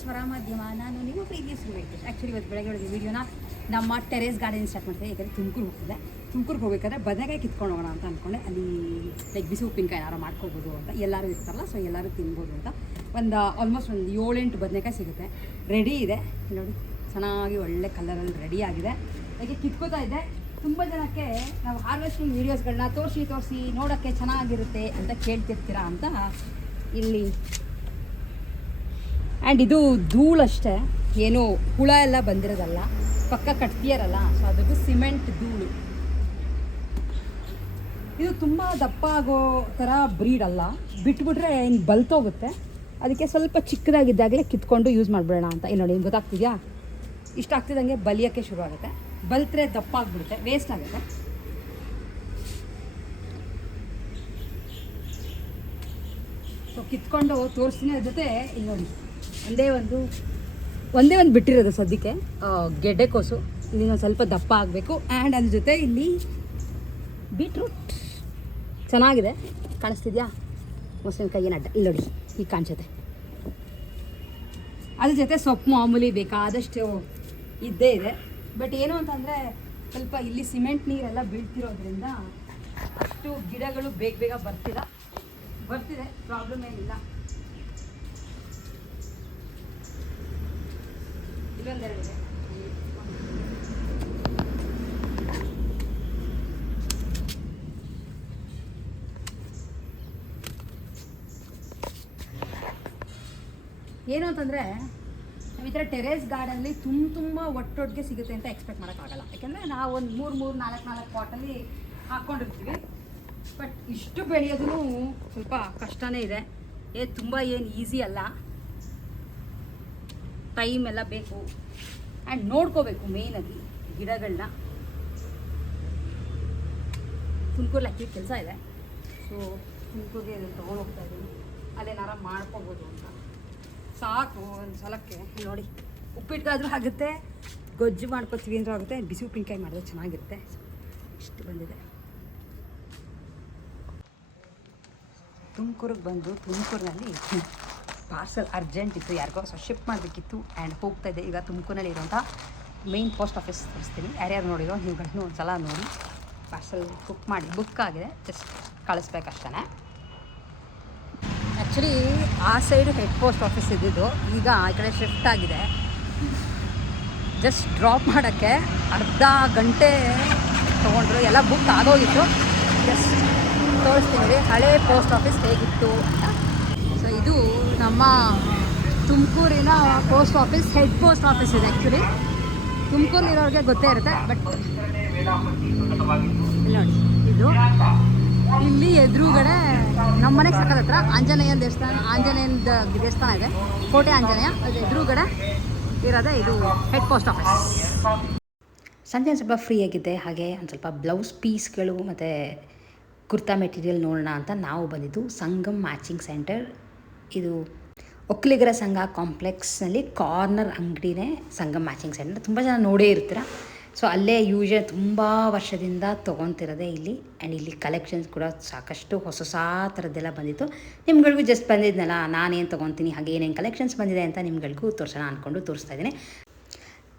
ಸ್ವರ ಮಾಧ್ಯಮ. ನಾನು ನಿಮ್ಮ ಪ್ರೀತಿಯ ಸುರೇಶ್. ಆ್ಯಕ್ಚುಲಿ ಇವತ್ತು ಬೆಳಗ್ಗೆ ಹೊಡೆದ ವೀಡಿಯೋನ ನಮ್ಮ ಟೆರೇಸ್ ಗಾರ್ಡನ್ ಸ್ಟಾರ್ಟ್ ಮಾಡ್ತೀನಿ. ಯಾಕಂದರೆ ತುಮಕೂರು ಹೋಗ್ತಿದೆ. ತುಮಕೂರಿಗೆ ಹೋಗ್ಬೇಕಾದ್ರೆ ಬದನೆಕಾಯಿ ಕಿತ್ಕೊಂಡು ಹೋಗೋಣ ಅಂತ ಅಂದ್ಕೊಂಡೆ. ಅಲ್ಲಿ ಲೈಕ್ ಬಿಸಿ ಉಪ್ಪಿನಕಾಯಿ ಏನಾರು ಮಾಡ್ಕೋಬೋದು ಅಂತ, ಎಲ್ಲರೂ ಇರ್ತಾರಲ್ಲ, ಸೊ ಎಲ್ಲರೂ ತಿನ್ಬೋದು ಅಂತ. ಆಲ್ಮೋಸ್ಟ್ ಒಂದು 7-8 ಬದನೆಕಾಯಿ ಸಿಗುತ್ತೆ. ರೆಡಿ ಇದೆ ನೋಡಿ, ಚೆನ್ನಾಗಿ ಒಳ್ಳೆ ಕಲರಲ್ಲಿ ರೆಡಿ ಆಗಿದೆ. ಹಾಗೆ ಕಿತ್ಕೋತಾ ಇದ್ದೆ. ತುಂಬ ಜನಕ್ಕೆ ನಾವು ಹಾರ್ವೆಸ್ಟಿಂಗ್ ವೀಡಿಯೋಸ್ಗಳನ್ನ ತೋರಿಸಿ ನೋಡೋಕ್ಕೆ ಚೆನ್ನಾಗಿರುತ್ತೆ ಅಂತ ಕೇಳ್ತಿರ್ತೀರಾ ಅಂತ ಇಲ್ಲಿ. ಆ್ಯಂಡ್ ಇದು ಧೂಳಷ್ಟೇ, ಏನು ಹುಳ ಎಲ್ಲ ಬಂದಿರೋದಲ್ಲ, ಪಕ್ಕ ಕಟ್ತೀಯಾರಲ್ಲ, ಸೊ ಅದಕ್ಕೂ ಸಿಮೆಂಟ್ ಧೂಳು. ಇದು ತುಂಬ ದಪ್ಪ ಆಗೋ ಥರ ಬ್ರೀಡ್ ಅಲ್ಲ, ಬಿಟ್ಬಿಟ್ರೆ ಇನ್ನು ಬಲ್ತೋಗುತ್ತೆ. ಅದಕ್ಕೆ ಸ್ವಲ್ಪ ಚಿಕ್ಕದಾಗಿದ್ದಾಗಲೇ ಕಿತ್ಕೊಂಡು ಯೂಸ್ ಮಾಡಿಬಿಡೋಣ ಅಂತ. ಇಲ್ಲಿ ನೋಡಿ, ಗೊತ್ತಾಗ್ತಿದೆಯಾ? ಇಷ್ಟ ಆಗ್ತಿದ್ದಂಗೆ ಬಲಿಯೋಕ್ಕೆ ಶುರು ಆಗುತ್ತೆ. ಬಲ್ತ್ರೆ ದಪ್ಪ ಆಗಿಬಿಡುತ್ತೆ, ವೇಸ್ಟ್ ಆಗುತ್ತೆ. ಸೊ ಕಿತ್ಕೊಂಡು ತೋರಿಸ್ತೀನಿ. ಅದ್ರ ಜೊತೆ ಇಲ್ಲಿ ನೋಡಿ, ಒಂದೇ ಒಂದು ಬಿಟ್ಟಿರೋದು ಸದ್ಯಕ್ಕೆ ಗೆಡ್ಡೆಕೋಸು. ಇಲ್ಲಿ ಒಂದು ಸ್ವಲ್ಪ ದಪ್ಪ ಆಗಬೇಕು. ಆ್ಯಂಡ್ ಅದ್ರ ಜೊತೆ ಇಲ್ಲಿ ಬೀಟ್ರೂಟ್ ಚೆನ್ನಾಗಿದೆ, ಕಾಣಿಸ್ತಿದ್ಯಾ? ಮೊಸರಿನಕಾಯಿ ಏನು ಅಡ್ಡ ಇಲ್ಲಿ ನೋಡಿ, ಈಗ ಕಾಣಿಸುತ್ತೆ. ಅದ್ರ ಜೊತೆ ಸೊಪ್ಪು ಮಾಮೂಲಿ ಬೇಕಾದಷ್ಟು ಇದ್ದೇ ಇದೆ. ಬಟ್ ಏನು ಅಂತಂದರೆ ಸ್ವಲ್ಪ ಇಲ್ಲಿ ಸಿಮೆಂಟ್ ನೀರೆಲ್ಲ ಬೀಳ್ತಿರೋದ್ರಿಂದ ಅಷ್ಟು ಗಿಡಗಳು ಬೇಗ ಬರ್ತಿದೆ, ಪ್ರಾಬ್ಲಮ್ ಏನಿಲ್ಲ. ಇಲ್ಲೊಂದೆರಡಿದೆ. ಏನು ಅಂತಂದರೆ ನಾವು ಈ ಥರ ಟೆರೇಸ್ ಗಾರ್ಡನಲ್ಲಿ ತುಂಬ ಒಟ್ಟೊಟ್ಟಿಗೆ ಸಿಗುತ್ತೆ ಅಂತ ಎಕ್ಸ್ಪೆಕ್ಟ್ ಮಾಡೋಕ್ಕಾಗಲ್ಲ. ಯಾಕೆಂದರೆ ನಾವು ಒಂದು 3-4 ಪಾಟಲ್ಲಿ ಹಾಕ್ಕೊಂಡಿರ್ತೀವಿ. ಬಟ್ ಇಷ್ಟು ಬೆಳೆಯೋದು ಸ್ವಲ್ಪ ಕಷ್ಟನೇ ಇದೆ. ತುಂಬ ಏನು ಈಸಿ ಅಲ್ಲ, ಟೈಮ್ ಎಲ್ಲ ಬೇಕು. ಆ್ಯಂಡ್ ನೋಡ್ಕೋಬೇಕು ಮೇಯ್ನಾಗಿ ಗಿಡಗಳನ್ನ. ತುಮಕೂರಲ್ಲಿ ಹಾಕಿ ಕೆಲಸ ಇದೆ, ಸೊ ತುಮಕೂರಿಗೆ ತೊಗೊಂಡು ಹೋಗ್ತಾ ಇದ್ದೀನಿ. ಅಲ್ಲೇನಾರ ಮಾಡ್ಕೋಬೋದು ಅಂತ. ಸಾಕು ಒಂದು ಸಲಕ್ಕೆ ನೋಡಿ, ಉಪ್ಪಿಟ್ಟಾದರೂ ಆಗುತ್ತೆ, ಗೊಜ್ಜು ಮಾಡ್ಕೊತೀವಿ ಅಂದರೂ ಆಗುತ್ತೆ, ಬಿಸಿ ಉಪ್ಪಿನಕಾಯಿ ಮಾಡಿದ್ರೆ ಚೆನ್ನಾಗಿರುತ್ತೆ. ಇಷ್ಟು ಬಂದಿದೆ. ತುಮಕೂರಿಗೆ ಬಂದು ತುಮಕೂರಿನಲ್ಲಿ ಪಾರ್ಸಲ್ ಅರ್ಜೆಂಟ್ ಇತ್ತು, ಯಾರಿಗೋ ಶಿಫ್ಟ್ ಮಾಡಬೇಕಿತ್ತು. ಆ್ಯಂಡ್ ಹೋಗ್ತಾಯಿದ್ದೆ. ಈಗ ತುಮಕೂರಿನಲ್ಲಿ ಇರೋಂಥ ಮೇನ್ ಪೋಸ್ಟ್ ಆಫೀಸ್ ತೋರಿಸ್ತೀನಿ. ಯಾರ್ಯಾರು ನೋಡಿರೋ ನೀವುಗಳನ್ನು ಒಂದು ಸಲ ನೋಡಿ. ಪಾರ್ಸಲ್ ಬುಕ್ ಆಗಿದೆ, ಜಸ್ಟ್ ಕಳಿಸ್ಬೇಕಷ್ಟೇ. ಆ್ಯಕ್ಚುಲಿ ಆ ಸೈಡು ಹೆಡ್ ಪೋಸ್ಟ್ ಆಫೀಸ್ ಇದ್ದಿದ್ದು, ಈಗ ಈ ಕಡೆ ಶಿಫ್ಟ್ ಆಗಿದೆ. ಜಸ್ಟ್ ಡ್ರಾಪ್ ಮಾಡೋಕ್ಕೆ ಅರ್ಧ ಗಂಟೆ ತೊಗೊಂಡ್ರು, ಎಲ್ಲ ಬುಕ್ ಆಗೋಗಿತ್ತು. ಜಸ್ಟ್ ತೋರಿಸ್ತೀನಿ ಹಳೆ ಪೋಸ್ಟ್ ಆಫೀಸ್ ಹೇಗಿತ್ತು ಅಂತ. ಸೊ ಇದು ನಮ್ಮ ತುಮಕೂರಿನ post office, head post office ಇದೆ. ಆ್ಯಕ್ಚುಲಿ ತುಮಕೂರಿರೋರಿಗೆ ಗೊತ್ತೇ ಇರುತ್ತೆ. ಬಟ್ ನೋಡಿ, ಇದು ಇಲ್ಲಿ ಎದುರುಗಡೆ ನಮ್ಮ ಮನೆಗೆ ಸಕ್ಕದ ಹತ್ರ ಆಂಜನೇಯನ ದೇವಸ್ಥಾನ ಇದೆ, ಕೋಟೆ ಆಂಜನೇಯ. ಅದು ಎದುರುಗಡೆ ಇರೋದೇ ಇದು ಹೆಡ್ ಪೋಸ್ಟ್ ಆಫೀಸ್. ಸಂಜೆ ಸ್ವಲ್ಪ ಫ್ರೀ ಆಗಿದ್ದೆ, ಹಾಗೆ ಒಂದು ಸ್ವಲ್ಪ ಬ್ಲೌಸ್ ಪೀಸ್ಗಳು ಮತ್ತು ಕುರ್ತಾ ಮೆಟೀರಿಯಲ್ ನೋಡೋಣ ಅಂತ ನಾವು ಬಂದಿದ್ದು ಸಂಗಮ್ ಮ್ಯಾಚಿಂಗ್ ಸೆಂಟರ್. ಇದು ಒಕ್ಕಲಿಗರ ಸಂಘ ಕಾಂಪ್ಲೆಕ್ಸ್ನಲ್ಲಿ ಕಾರ್ನರ್ ಅಂಗಡಿನೇ ಸಂಗಮ್ ಮ್ಯಾಚಿಂಗ್ ಸೆಂಟರ್. ತುಂಬ ಜನ ನೋಡೇ ಇರ್ತೀರ. ಸೊ ಅಲ್ಲೇ ಯೂಶಲ್ ತುಂಬ ವರ್ಷದಿಂದ ತೊಗೊತಿರೋದೆ ಇಲ್ಲಿ. ಆ್ಯಂಡ್ ಇಲ್ಲಿ ಕಲೆಕ್ಷನ್ಸ್ ಕೂಡ ಸಾಕಷ್ಟು ಹೊಸ ಥರದ್ದೆಲ್ಲ ಬಂದಿತ್ತು. ನಿಮ್ಗಳಿಗೂ ಜಸ್ಟ್ ಬಂದಿದ್ನಲ್ಲ, ನಾನೇನು ತೊಗೊತೀನಿ, ಹಾಗೆ ಏನೇನು ಕಲೆಕ್ಷನ್ಸ್ ಬಂದಿದೆ ಅಂತ ನಿಮ್ಗಳಿಗೂ ತೋರಿಸೋಣ ಅಂದ್ಕೊಂಡು ತೋರಿಸ್ತಾ ಇದ್ದೀನಿ.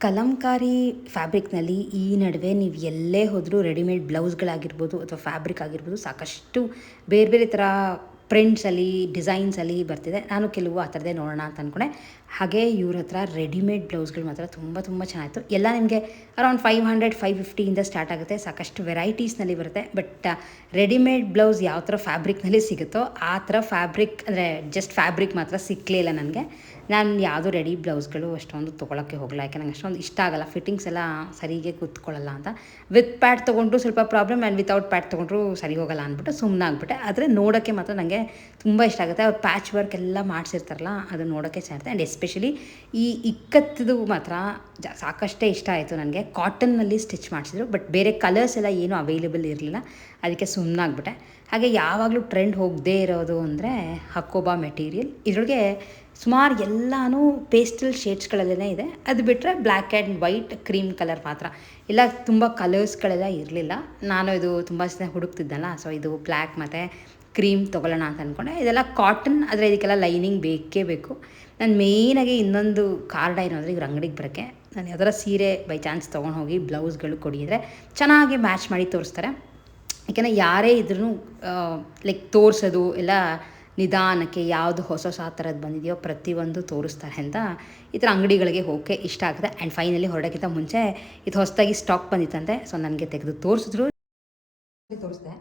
ಕಲಂಕಾರಿ ಫ್ಯಾಬ್ರಿಕ್ನಲ್ಲಿ ಈ ನಡುವೆ ನೀವು ಎಲ್ಲೇ ಹೋದರೂ ರೆಡಿಮೇಡ್ ಬ್ಲೌಸ್ಗಳಾಗಿರ್ಬೋದು ಅಥವಾ ಫ್ಯಾಬ್ರಿಕ್ ಆಗಿರ್ಬೋದು, ಸಾಕಷ್ಟು ಬೇರೆ ಥರ ಪ್ರಿಂಟ್ಸಲ್ಲಿ ಡಿಸೈನ್ಸಲ್ಲಿ ಬರ್ತಿದೆ. ನಾನು ಕೆಲವು ಆ ಥರದೇ ನೋಡೋಣ ಅಂತ ಅಂದ್ಕೊಂಡೆ. ಹಾಗೆ ಇವ್ರ ಹತ್ರ ರೆಡಿಮೇಡ್ ಬ್ಲೌಸ್ಗಳು ಮಾತ್ರ ತುಂಬ ಚೆನ್ನಾಗಿತ್ತು. ಎಲ್ಲ ನಿಮಗೆ ಅರೌಂಡ್ 500-550 ಸ್ಟಾರ್ಟ್ ಆಗುತ್ತೆ. ಸಾಕಷ್ಟು ವೆರೈಟೀಸ್ನಲ್ಲಿ ಬರುತ್ತೆ. ಬಟ್ ರೆಡಿಮೇಡ್ ಬ್ಲೌಸ್ ಯಾವ ಥರ ಫ್ಯಾಬ್ರಿಕ್ನಲ್ಲಿ ಸಿಗುತ್ತೋ ಆ ಥರ ಫ್ಯಾಬ್ರಿಕ್, ಅಂದರೆ ಜಸ್ಟ್ ಫ್ಯಾಬ್ರಿಕ್ ಮಾತ್ರ ಸಿಕ್ಕಲಿಲ್ಲ ನನಗೆ. ನಾನು ಯಾವುದೂ ರೆಡಿ ಬ್ಲೌಸ್ಗಳು ಅಷ್ಟೊಂದು ತೊಗೊಳಕ್ಕೆ ಹೋಗಲ್ಲ, ಯಾಕೆ ನಂಗೆ ಅಷ್ಟೊಂದು ಇಷ್ಟ ಆಗಲ್ಲ. ಫಿಟ್ಟಿಂಗ್ಸ್ ಎಲ್ಲ ಸರಿಗೆ ಕೂತ್ಕೊಳ್ಳಲ್ಲ ಅಂತ. ವಿತ್ ಪ್ಯಾಡ್ ತೊಗೊಂಡ್ರು ಸ್ವಲ್ಪ ಪ್ರಾಬ್ಲಮ್, ಆ್ಯಂಡ್ ವಿತೌಟ್ ಪ್ಯಾಡ್ ತೊಗೊಂಡ್ರು ಸರಿ ಹೋಗಲ್ಲ ಅಂದ್ಬಿಟ್ಟು ಸುಮ್ಮನೆ ಆಗ್ಬಿಟ್ಟೆ. ಆದರೆ ನೋಡೋಕ್ಕೆ ಮಾತ್ರ ನನಗೆ ತುಂಬ ಇಷ್ಟ ಆಗುತ್ತೆ. ಅವ್ರು ಪ್ಯಾಚ್ ವರ್ಕ್ ಎಲ್ಲ ಮಾಡಿಸಿರ್ತಾರಲ್ಲ, ಅದು ನೋಡೋಕ್ಕೆ ಚೆನ್ನಾಗಿರುತ್ತೆ. ಆ್ಯಂಡ್ ಎಸ್ಪೆಷಲಿ ಈ ಇಕ್ಕತ್ತದು ಮಾತ್ರ ಸಾಕಷ್ಟೇ ಇಷ್ಟ ಆಯಿತು ನನಗೆ. ಕಾಟನ್ನಲ್ಲಿ ಸ್ಟಿಚ್ ಮಾಡಿಸಿದ್ರು, ಬಟ್ ಬೇರೆ ಕಲರ್ಸ್ ಎಲ್ಲ ಏನೂ ಅವೈಲೇಬಲ್ ಇರಲಿಲ್ಲ, ಅದಕ್ಕೆ ಸುಮ್ಮನಾಗ್ಬಿಟ್ಟೆ. ಹಾಗೆ ಯಾವಾಗಲೂ ಟ್ರೆಂಡ್ ಹೋಗದೇ ಇರೋದು ಅಂದರೆ ಹಕೋಬಾ ಮೆಟೀರಿಯಲ್. ಇದರೊಳಗೆ ಸುಮಾರು ಎಲ್ಲನೂ ಪೇಸ್ಟಲ್ ಶೇಡ್ಸ್ಗಳಲ್ಲೇ ಇದೆ. ಅದು ಬಿಟ್ಟರೆ black and white, cream colour ಮಾತ್ರ. ಇಲ್ಲ ತುಂಬ ಕಲರ್ಸ್ಗಳೆಲ್ಲ ಇರಲಿಲ್ಲ. ನಾನು ಇದು ತುಂಬ ಜನ ಹುಡುಕ್ತಿದ್ದಲ್ಲ, ಸೊ ಇದು ಬ್ಲ್ಯಾಕ್ ಮತ್ತು ಕ್ರೀಮ್ ತೊಗೊಳ್ಳೋಣ ಅಂತ ಅಂದ್ಕೊಂಡೆ. ಇದೆಲ್ಲ ಕಾಟನ್, ಆದರೆ ಇದಕ್ಕೆಲ್ಲ ಲೈನಿಂಗ್ ಬೇಕೇ ಬೇಕು. ನಾನು ಮೇಯ್ನಾಗಿ ಇನ್ನೊಂದು ಕಾರ್ಡ್ ಏನು ಅಂದರೆ ಇವ್ರ ಅಂಗಡಿಗೆ ಬರೋಕ್ಕೆ, ನಾನು ಯಾವ್ದಾರ ಸೀರೆ ಬೈ ಚಾನ್ಸ್ ತೊಗೊಂಡು ಹೋಗಿ ಬ್ಲೌಸ್ಗಳು ಕೊಡಿದರೆ ಚೆನ್ನಾಗಿ ಮ್ಯಾಚ್ ಮಾಡಿ ತೋರಿಸ್ತಾರೆ. ಯಾಕೆಂದರೆ ಯಾರೇ ಇದ್ರೂ ಲೈಕ್ ತೋರಿಸೋದು ಎಲ್ಲ ನಿಧಾನಕ್ಕೆ ಯಾವುದು ಹೊಸ ಹೊಸ ಥರದ್ದು ಬಂದಿದೆಯೋ ಪ್ರತಿಯೊಂದು ತೋರಿಸ್ತಾರೆ ಅಂತ ಈ ಥರ ಅಂಗಡಿಗಳಿಗೆ ಹೋಗೋಕ್ಕೆ ಇಷ್ಟ ಆಗುತ್ತೆ. ಆ್ಯಂಡ್ ಫೈನಲಿ ಹೊರಡೋಕ್ಕಿಂತ ಮುಂಚೆ ಇದು ಹೊಸದಾಗಿ ಸ್ಟಾಕ್ ಬಂದಿತ್ತಂತೆ, ಸೊ ನನಗೆ ತೆಗೆದು ತೋರಿಸಿದ್ರು. ತೋರಿಸ್ದೆ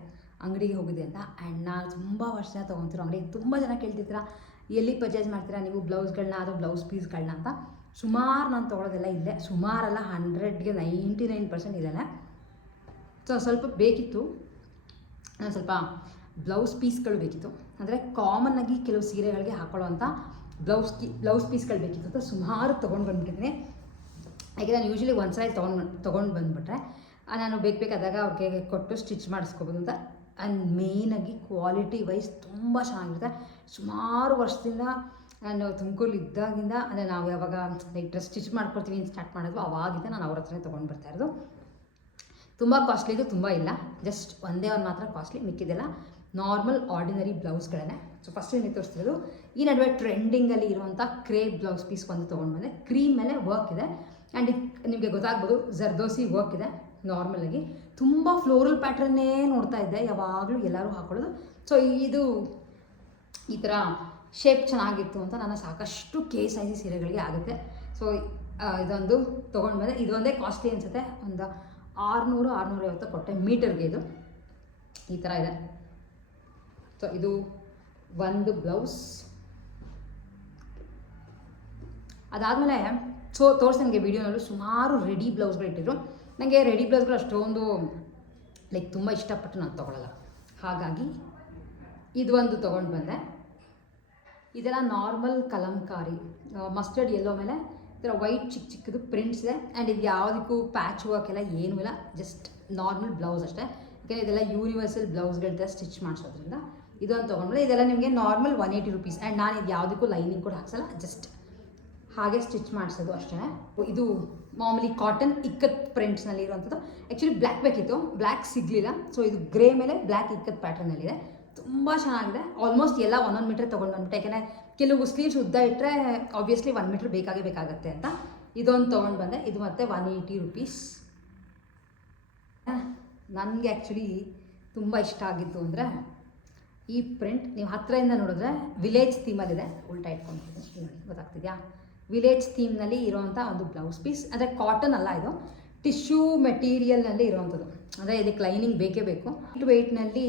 ಅಂಗಡಿಗೆ ಹೋಗಿದೆ ಅಂತ. ಆ್ಯಂಡ್ ನಾನು ತುಂಬ ವರ್ಷ ತೊಗೊತಿರೋ ಅಂಗಡಿಗೆ ತುಂಬ ಜನ ಕೇಳ್ತಿರ್ತೀರ ಎಲ್ಲಿ ಪರ್ಚೇಸ್ ಮಾಡ್ತೀರಾ ನೀವು ಬ್ಲೌಸ್ಗಳನ್ನ, ಅದು ಬ್ಲೌಸ್ ಪೀಸ್ಗಳನ್ನ ಅಂತ. ಸುಮಾರು ನಾನು ತೊಗೊಳೋದೆಲ್ಲ ಇಲ್ಲೇ, ಸುಮಾರಲ್ಲ 100ಗೆ 99% ಇದೆಲ್ಲ. ಸೊ ಸ್ವಲ್ಪ ಬೇಕಿತ್ತು, ನಾನು ಸ್ವಲ್ಪ ಬ್ಲೌಸ್ ಪೀಸ್ಗಳು ಬೇಕಿತ್ತು, ಅಂದರೆ ಕಾಮನ್ನಾಗಿ ಕೆಲವು ಸೀರೆಗಳಿಗೆ ಹಾಕೊಳ್ಳೋವಂಥ ಬ್ಲೌಸ್ ಪೀಸ್ಗಳು ಬೇಕಿತ್ತು ಅಂತ ಸುಮಾರು ತೊಗೊಂಡು ಬಂದುಬಿಟ್ಟಿದ್ದೀನಿ. ಯಾಕೆ ನಾನು ಯೂಶ್ವಲಿ ಒಂದು ಸಲ ತೊಗೊಂಡು ಬಂದುಬಿಟ್ರೆ ನಾನು ಬೇಕಾದಾಗ ಅವ್ರಿಗೆ ಕೊಟ್ಟು ಸ್ಟಿಚ್ ಮಾಡಿಸ್ಕೋಬೋದು ಅಂತ. ಆ್ಯಂಡ್ ಮೇಯ್ನಾಗಿ ಕ್ವಾಲಿಟಿ ವೈಸ್ ತುಂಬ ಚೆನ್ನಾಗಿರುತ್ತೆ. ಸುಮಾರು ವರ್ಷದಿಂದ ನಾನು ತುಮಕೂರಲ್ಲಿ ಇದ್ದಾಗಿಂದ, ಅಂದರೆ ನಾವು ಯಾವಾಗ ಲೈಕ್ ಡ್ರೆಸ್ ಸ್ಟಿಚ್ ಮಾಡ್ಕೊಡ್ತೀವಿ ಅಂತ ಸ್ಟಾರ್ಟ್ ಮಾಡೋದು ಅವಾಗಿಂದ ನಾನು ಅವ್ರ ಹತ್ರನೇ ತೊಗೊಂಡು ಬರ್ತಾಯಿರೋದು. ತುಂಬ ಕಾಸ್ಟ್ಲಿದು ತುಂಬ ಇಲ್ಲ, ಜಸ್ಟ್ ಒಂದೇ ಒಂದು ಮಾತ್ರ ಕಾಸ್ಟ್ಲಿ, ಮಿಕ್ಕಿದೆಲ್ಲ ನಾರ್ಮಲ್ ಆರ್ಡಿನರಿ ಬ್ಲೌಸ್ಗಳೇ. ಸೊ ಫಸ್ಟ್ ನೀವು ತೋರಿಸ್ತಿರೋದು ಈ ನಡುವೆ ಟ್ರೆಂಡಿಂಗಲ್ಲಿ ಇರುವಂಥ ಕ್ರೇಪ್ ಬ್ಲೌಸ್ ಪೀಸ್ ಒಂದು ತೊಗೊಂಡು ಬಂದೆ. ಕ್ರೀಮ್ ಮೇಲೆ ವರ್ಕ್ ಇದೆ ಆ್ಯಂಡ್ ಇದು ನಿಮಗೆ ಗೊತ್ತಾಗ್ಬೋದು ಜರ್ದೋಸಿ ವರ್ಕ್ ಇದೆ. ನಾರ್ಮಲಾಗಿ ತುಂಬ ಫ್ಲೋರಲ್ ಪ್ಯಾಟ್ರನ್ನೇ ನೋಡ್ತಾ ಇದ್ದೆ ಯಾವಾಗಲೂ ಎಲ್ಲರೂ ಹಾಕೊಳ್ಳೋದು. ಸೊ ಇದು ಈ ಥರ ಶೇಪ್ ಚೆನ್ನಾಗಿತ್ತು ಅಂತ ನಾನು ಸಾಕಷ್ಟು ಸೈಜ್ ಸೀರೆಗಳಿಗೆ ಆಗುತ್ತೆ. ಸೊ ಇದೊಂದು ತೊಗೊಂಡು ಬಂದೆ. ಇದೊಂದೇ ಕಾಸ್ಟ್ಲಿ ಅನಿಸುತ್ತೆ, ಒಂದು 600-650 ಕೊಟ್ಟೆ ಮೀಟರ್ಗೆ. ಇದು ಈ ಥರ ಇದೆ. ಸೊ ಇದು ಒಂದು ಬ್ಲೌಸ್. ಅದಾದಮೇಲೆ ತೋರಿಸಿ ನನಗೆ ವೀಡಿಯೋನಲ್ಲೂ ಸುಮಾರು ರೆಡಿ ಬ್ಲೌಸ್ಗಳು ಇಟ್ಟಿದ್ರು. ನನಗೆ ರೆಡಿ ಬ್ಲೌಸ್ಗಳು ಅಷ್ಟೊಂದು ಲೈಕ್ ತುಂಬ ಇಷ್ಟಪಟ್ಟು ನಾನು ತೊಗೊಳ್ಳಲ್ಲ, ಹಾಗಾಗಿ ಇದು ಒಂದು ತೊಗೊಂಡು ಬಂದೆ. ಇದೆಲ್ಲ ನಾರ್ಮಲ್ ಕಲಂಕಾರಿ ಮಸ್ಟರ್ಡ್ ಯೆಲ್ಲೋ ಮೇಲೆ ಈ ಥರ ವೈಟ್ ಚಿಕ್ಕದು ಪ್ರಿಂಟ್ಸ್ ಇದೆ. ಆ್ಯಂಡ್ ಇದು ಯಾವುದಕ್ಕೂ ಪ್ಯಾಚ್ ವರ್ಕ್ ಎಲ್ಲ ಏನೂ ಇಲ್ಲ, ಜಸ್ಟ್ ನಾರ್ಮಲ್ ಬ್ಲೌಸ್ ಅಷ್ಟೇ. ಯಾಕೆಂದರೆ ಇದೆಲ್ಲ ಯೂನಿವರ್ಸಲ್ ಬ್ಲೌಸ್ಗಳ ಸ್ಟಿಚ್ ಮಾಡಿಸೋದ್ರಿಂದ ಇದೊಂದು ತೊಗೊಂಡ್ರೆ ಇದೆಲ್ಲ ನಿಮಗೆ ನಾರ್ಮಲ್ 180 ರೂಪೀಸ್. ಆ್ಯಂಡ್ ನಾನು ಇದು ಯಾವುದಕ್ಕೂ ಲೈನಿಂಗ್ ಕೂಡ ಹಾಕ್ಸಲ್ಲ, ಜಸ್ಟ್ ಹಾಗೆ ಸ್ಟಿಚ್ ಮಾಡಿಸೋದು ಅಷ್ಟೇ. ಇದು ಮಾಮೂಲಿ ಕಾಟನ್ ಇಕ್ಕತ್ ಪ್ರಿಂಟ್ಸ್ನಲ್ಲಿ ಇರುವಂಥದ್ದು. ಆ್ಯಕ್ಚುಲಿ ಬ್ಲ್ಯಾಕ್ ಬೇಕಿತ್ತು, ಬ್ಲ್ಯಾಕ್ ಸಿಗಲಿಲ್ಲ. ಸೊ ಇದು ಗ್ರೇ ಮೇಲೆ ಬ್ಲ್ಯಾಕ್ ಇಕ್ಕತ್ ಪ್ಯಾಟರ್ನಲ್ಲಿದೆ, ತುಂಬ ಚೆನ್ನಾಗಿದೆ. ಆಲ್ಮೋಸ್ಟ್ ಎಲ್ಲ 1 ಮೀಟರ್ ತೊಗೊಂಡು ಬಂದ್ಬಿಟ್ಟೆ, ಯಾಕೆಂದರೆ ಕೆಲವು ಸ್ಲೀವ್ಸ್ ಉದ್ದ ಇಟ್ಟರೆ ಆಬ್ವಿಯಸ್ಲಿ 1 ಮೀಟ್ರ್ ಬೇಕಾಗುತ್ತೆ ಅಂತ ಇದೊಂದು ತೊಗೊಂಡು ಬಂದೆ. ಇದು ಮತ್ತೆ 180 ರೂಪೀಸ್. ನನಗೆ ಆ್ಯಕ್ಚುಲಿ ತುಂಬ ಇಷ್ಟ ಆಗಿತ್ತು ಅಂದರೆ ಈ ಪ್ರಿಂಟ್. ನೀವು ಹತ್ತಿರದಿಂದ ನೋಡಿದ್ರೆ ವಿಲೇಜ್ ಥೀಮಲ್ಲಿದೆ, ಉಲ್ಟಾ ಇಟ್ಕೊಂಡಿದ್ದೀನಿ ನೋಡಿ, ಗೊತ್ತಾಗ್ತಿದೆಯಾ? ವಿಲೇಜ್ ಥೀಮ್ನಲ್ಲಿ ಇರೋವಂಥ ಒಂದು ಬ್ಲೌಸ್ ಪೀಸ್. ಅಂದರೆ ಕಾಟನ್ ಅಲ್ಲ, ಇದು ಟಿಶ್ಯೂ ಮೆಟೀರಿಯಲ್ನಲ್ಲಿ ಇರೋವಂಥದ್ದು, ಅಂದರೆ ಇದಕ್ಕೆ ಲೈನಿಂಗ್ ಬೇಕೇ ಬೇಕು. ವೆಯ್ಟ್ನಲ್ಲಿ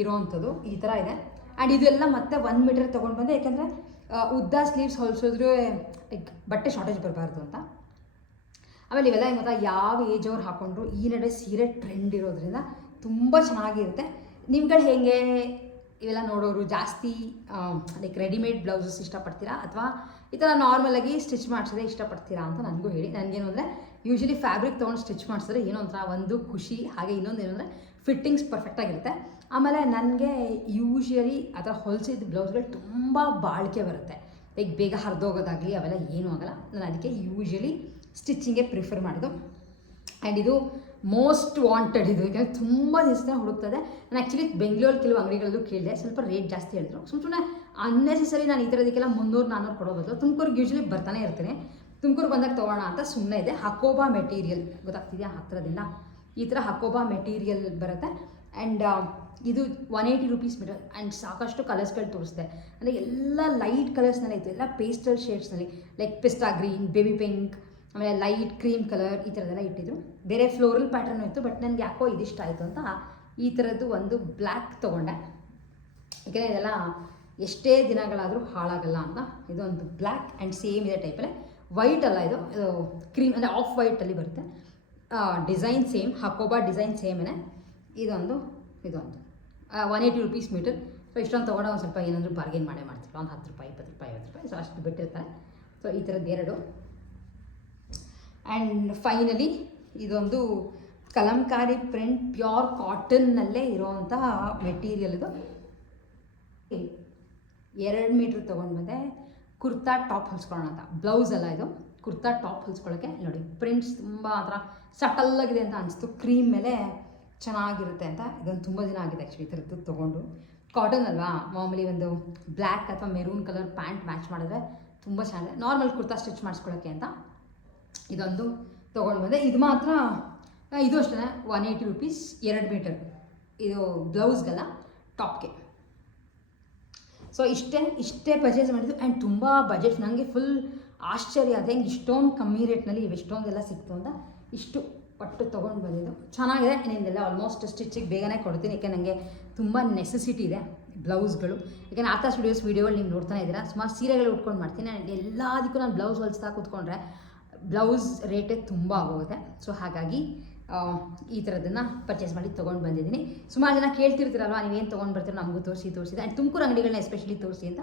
ಇರೋವಂಥದ್ದು ಈ ಥರ ಇದೆ. ಆ್ಯಂಡ್ ಇದೆಲ್ಲ ಮತ್ತೆ 1 ಮೀಟರ್ ತೊಗೊಂಡು ಬಂದೆ, ಯಾಕೆಂದರೆ ಉದ್ದ ಸ್ಲೀವ್ಸ್ ಹೊಲಿಸಿದ್ರೆ ಬಟ್ಟೆ ಶಾರ್ಟೇಜ್ ಬರಬಾರ್ದು ಅಂತ. ಆಮೇಲೆ ಇವೆಲ್ಲ ಏನು ಗೊತ್ತಾ, ಯಾವ ಏಜ್ ಅವ್ರು ಹಾಕ್ಕೊಂಡ್ರು ಈ ನಡುವೆ ಸೀರೆ ಟ್ರೆಂಡ್ ಇರೋದ್ರಿಂದ ತುಂಬ ಚೆನ್ನಾಗಿರುತ್ತೆ. ನಿಮ್ಗಳು ಹೇಗೆ ಇವೆಲ್ಲ ನೋಡೋರು ಜಾಸ್ತಿ ಲೈಕ್ ರೆಡಿಮೇಡ್ ಬ್ಲೌಸಸ್ ಇಷ್ಟಪಡ್ತೀರಾ ಅಥವಾ ಈ ಥರ ನಾರ್ಮಲಾಗಿ ಸ್ಟಿಚ್ ಮಾಡಿಸೋದೇ ಇಷ್ಟಪಡ್ತೀರಾ ಅಂತ ನನಗೂ ಹೇಳಿ. ನನಗೇನು ಅಂದರೆ ಯೂಶ್ವಲಿ ಫ್ಯಾಬ್ರಿಕ್ ತೊಗೊಂಡು ಸ್ಟಿಚ್ ಮಾಡಿಸಿದ್ರೆ ಏನೋ ಒಂಥರ ಒಂದು ಖುಷಿ, ಹಾಗೆ ಇನ್ನೊಂದು ಏನು ಅಂದರೆ ಫಿಟ್ಟಿಂಗ್ಸ್ ಪರ್ಫೆಕ್ಟಾಗಿರುತ್ತೆ. ಆಮೇಲೆ ನನಗೆ ಯೂಶ್ವಲಿ ಆ ಥರ ಹೊಲಿಸಿದ ಬ್ಲೌಸ್ಗಳು ತುಂಬ ಬಾಳಿಕೆ ಬರುತ್ತೆ, ಲೈಕ್ ಬೇಗ ಹರಿದೋಗೋದಾಗಲಿ ಅವೆಲ್ಲ ಏನೂ ಆಗೋಲ್ಲ. ನಾನು ಅದಕ್ಕೆ ಯೂಶ್ವಲಿ ಸ್ಟಿಚಿಂಗೇ ಪ್ರಿಫರ್ ಮಾಡೋದು. ಆ್ಯಂಡ್ ಇದು ಮೋಸ್ಟ್ ವಾಂಟೆಡ್ ಇದು, ಯಾಕಂದರೆ ತುಂಬ ದಿವಸ ಹುಡುಕ್ತದೆ. ನಾನು ಆ್ಯಕ್ಚುಲಿ ಬೆಂಗಳೂರಲ್ಲಿ ಕೆಲವು ಅಂಗಡಿಗಳಲ್ಲೂ ಕೇಳಿದೆ, ಸ್ವಲ್ಪ ರೇಟ್ ಜಾಸ್ತಿ ಹೇಳಿದ್ರು. ಸುಮ್ಮನೆ ಅನ್ನೆಸೆಸರಿ ನಾನು ಈ ಥರದಕ್ಕೆಲ್ಲ 300-400 ಕೊಡೋ ಬದಲು ತುಮಕೂರಿಗೆ ಯೂಶ್ವಲಿ ಬರ್ತಾನೆ ಇರ್ತೀನಿ, ತುಮಕೂರು ಬಂದಾಗ ತೊಗೊಳ್ಳೋಣ ಅಂತ ಸುಮ್ಮನೆ ಇದೆ. ಹಕೋಬಾ ಮೆಟೀರಿಯಲ್ ಗೊತ್ತಾಗ್ತಿದೆಯಾ? ಹತ್ತಿರದಿಂದ ಈ ಥರ ಹಕೋಬಾ ಮೆಟೀರಿಯಲ್ ಬರುತ್ತೆ. ಆ್ಯಂಡ್ ಇದು 180 ರೂಪೀಸ್ ಮೀಟರ್. ಆ್ಯಂಡ್ ಸಾಕಷ್ಟು ಕಲರ್ಸ್ಗಳು ತೋರಿಸ್ದೆ, ಅಂದರೆ ಎಲ್ಲ ಲೈಟ್ ಕಲರ್ಸ್ನಲ್ಲೇ ಇತ್ತು, ಎಲ್ಲ ಪೇಸ್ಟಲ್ ಶೇಡ್ಸ್ನಲ್ಲಿ, like pista green, baby pink, ಆಮೇಲೆ ಲೈಟ್ ಕ್ರೀಮ್ ಕಲರ್, ಈ ಥರದ್ದೆಲ್ಲ ಇಟ್ಟಿದ್ರು. ಬೇರೆ ಫ್ಲೋರಲ್ ಪ್ಯಾಟರ್ನು ಇತ್ತು, ಬಟ್ ನನಗೆ ಯಾಕೋ ಇದಿಷ್ಟ ಆಯಿತು ಅಂತ ಈ ಥರದ್ದು ಒಂದು ಬ್ಲ್ಯಾಕ್ ತೊಗೊಂಡೆ. ಯಾಕೆಂದರೆ ಇದೆಲ್ಲ ಎಷ್ಟೇ ದಿನಗಳಾದರೂ ಹಾಳಾಗಲ್ಲ ಅಂತ. ಇದೊಂದು ಬ್ಲ್ಯಾಕ್ ಆ್ಯಂಡ್ ಸೇಮ್ ಇದೆ ಟೈಪಲ್ಲೇ, ವೈಟ್ ಅಲ್ಲ, ಇದು ಕ್ರೀಮ್ ಅಂದರೆ ಆಫ್ ವೈಟಲ್ಲಿ ಬರುತ್ತೆ. ಡಿಸೈನ್ ಸೇಮ್, ಹಕೋಬಾ ಡಿಸೈನ್ ಸೇಮೇನೆ. ಇದೊಂದು 180 ರೂಪೀಸ್ ಮೀಟರ್. ಸೊ ಇಷ್ಟೊಂದು ತೊಗೊಂಡು ಒಂದು ಸ್ವಲ್ಪ ಏನಾದರೂ ಬಾರ್ಗೇನ್ ಮಾಡ್ತಿಲ್ಲ, ಒಂದು 10 ರೂಪಾಯಿ 20 ರೂಪಾಯಿ 50 ರೂಪಾಯಿ, ಸೊ ಅಷ್ಟು ಬಿಟ್ಟಿರ್ತಾರೆ. ಸೊ ಈ ಥರದ್ದು 2. ಆ್ಯಂಡ್ ಫೈನಲಿ ಇದೊಂದು ಕಲಂಕಾರಿ ಪ್ರಿಂಟ್ ಪ್ಯೂರ್ ಕಾಟನ್ನಲ್ಲೇ ಇರೋವಂಥ ಮೆಟೀರಿಯಲ್. ಇದು 2 ಮೀಟ್ರ್ ತೊಗೊಂಡು ಬಂದೆ. ಕುರ್ತಾ ಟಾಪ್ ಹೊಲ್ಸ್ಕೊಳ್ಳೋಣ ಅಂತ, ಬ್ಲೌಸ್ ಅಲ್ಲ ಇದು, ಕುರ್ತಾ ಟಾಪ್ ಹೊಲ್ಸ್ಕೊಳ್ಳೋಕ್ಕೆ. ನೋಡಿ ಪ್ರಿಂಟ್ಸ್ ತುಂಬ ಆ ಥರ ಸಟಲ್ಲಾಗಿದೆ ಅಂತ ಅನಿಸ್ತು, ಕ್ರೀಮ್ ಮೇಲೆ ಚೆನ್ನಾಗಿರುತ್ತೆ ಅಂತ. ಇದೊಂದು ತುಂಬ ದಿನ ಆಗಿದೆ ಆ್ಯಕ್ಚುಲಿ ಈ ಥರದ್ದು ತೊಗೊಂಡು. ಕಾಟನ್ ಅಲ್ವಾ, ಮಾಮೂಲಿ ಒಂದು ಬ್ಲ್ಯಾಕ್ ಅಥವಾ ಮೆರೂನ್ ಕಲರ್ ಪ್ಯಾಂಟ್ ಮ್ಯಾಚ್ ಮಾಡಿದ್ರೆ ತುಂಬ ಚೆನ್ನಾಗಿದೆ. ನಾರ್ಮಲ್ ಕುರ್ತಾ ಸ್ಟಿಚ್ ಮಾಡಿಸ್ಕೊಳ್ಳೋಕ್ಕೆ ಅಂತ ಇದೊಂದು ತೊಗೊಂಡು ಬಂದೆ. ಇದು ಮಾತ್ರ ಇದು ಅಷ್ಟೇ 180 ರೂಪೀಸ್ 2 ಮೀಟರ್. ಇದು ಬ್ಲೌಸ್ಗೆಲ್ಲ ಟಾಪ್ಗೆ. ಸೊ ಇಷ್ಟೇ ಪರ್ಚೇಸ್ ಮಾಡಿದ್ದು. ಆ್ಯಂಡ್ ತುಂಬ ಬಜೆಟ್. ನನಗೆ ಫುಲ್ ಆಶ್ಚರ್ಯ ಅದೇ ಹೆಂಗೆ ಇಷ್ಟೊಂದು ಕಮ್ಮಿ ರೇಟ್ನಲ್ಲಿ ಇಷ್ಟೊಂದೆಲ್ಲ ಸಿಕ್ತು ಅಂತ. ಇಷ್ಟು ಒಟ್ಟು ತೊಗೊಂಡು ಬಂದಿದ್ದು ಚೆನ್ನಾಗಿದೆ. ನಿಂದೆಲ್ಲ ಆಲ್ಮೋಸ್ಟ್ ಸ್ಟಿಚಿಗೆ ಬೇಗನೆ ಕೊಡ್ತೀನಿ, ಯಾಕೆ ನನಗೆ ತುಂಬ ನೆಸೆಸಿಟಿ ಇದೆ ಬ್ಲೌಸ್ಗಳು. ಯಾಕೆಂದರೆ ಆತ ಸ್ಟುಡಿಯೋಸ್ ವೀಡಿಯೋಗಳು ನೀವು ನೋಡ್ತಾನೆ ಇದ್ದೀರಾ. ಸುಮಾರು ಸೀರೆಗಳು ಉಟ್ಕೊಂಡು ಮಾಡ್ತೀನಿ. ನನಗೆ ಎಲ್ಲದಕ್ಕೂ ನಾನು ಬ್ಲೌಸ್ ಹೊಲಿಸ್ತಾ ಕೂತ್ಕೊಂಡ್ರೆ ಬ್ಲೌಸ್ ರೇಟೇ ತುಂಬ ಆಗೋಗುತ್ತೆ. ಸೊ ಹಾಗಾಗಿ ಈ ಥರದನ್ನು ಪರ್ಚೇಸ್ ಮಾಡಿ ತೊಗೊಂಡು ಬಂದಿದ್ದೀನಿ. ಸುಮಾರು ಜನ ಕೇಳ್ತಿರ್ತೀರಲ್ವ, ನೀವೇನು ತೊಗೊಂಡು ಬರ್ತೀರೋ ನಮಗೂ ತೋರಿಸಿದೆ. ಆ್ಯಂಡ್ ತುಮಕೂರು ಅಂಗಡಿಗಳನ್ನ ಎಸ್ಪೆಷಲಿ ತೋರಿಸಿ ಅಂತ.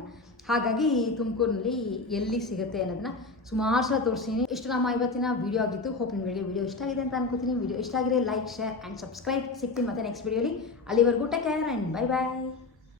ಹಾಗಾಗಿ ತುಮಕೂರಿನಲ್ಲಿ ಎಲ್ಲಿ ಸಿಗುತ್ತೆ ಅನ್ನೋದನ್ನ ಸುಮಾರು ಸಲ ತೋರಿಸ್ತೀನಿ. ಇಷ್ಟು ನಮ್ಮ ಇವತ್ತಿನ ವೀಡಿಯೋ ಆಗಿತ್ತು. ಹೋಪ್ ನಿಮಗೆ ವಿಡಿಯೋ ಇಷ್ಟ ಆಗಿದೆ ಅಂತ ಅನ್ಕೋತೀನಿ. ವಿಡಿಯೋ ಇಷ್ಟ ಆಗಿದ್ರೆ ಲೈಕ್, ಶೇರ್ ಆ್ಯಂಡ್ ಸಬ್ಸ್ಕ್ರೈಬ್. ಸಿಗ್ತೀನಿ ಮತ್ತೆ ನೆಕ್ಸ್ಟ್ ವೀಡಿಯೋಲಿ. ಅಲ್ಲಿವರೆಗೂ take care and bye bye.